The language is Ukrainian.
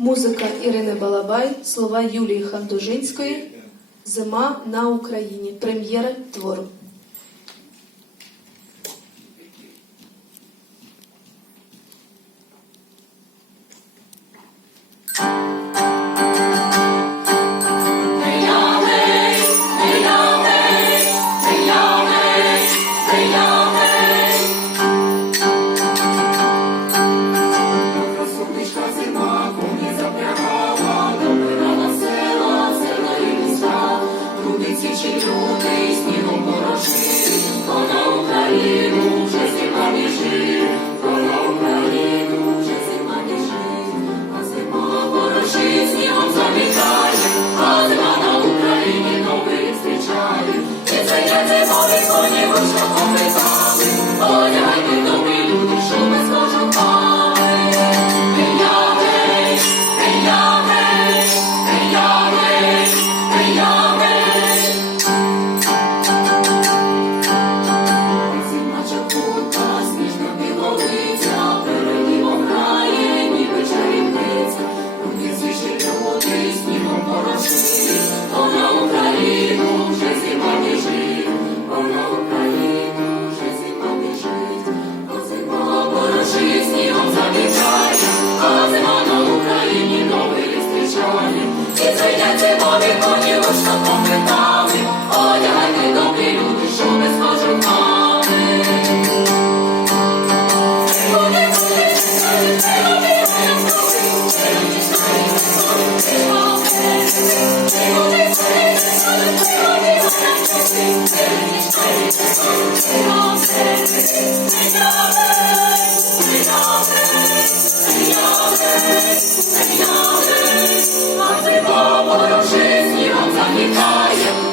Музика Ірини Балабай, слова Юлії Хандужинської. Зима на Україні. Прем'єра твору. Україну вже зима біжить, то Україну вже зима біжить, а зима порошить, снігом замітає, а зима на Україні новий зустрічає, і це я зимові коні вийшла попитали, снігом замітає,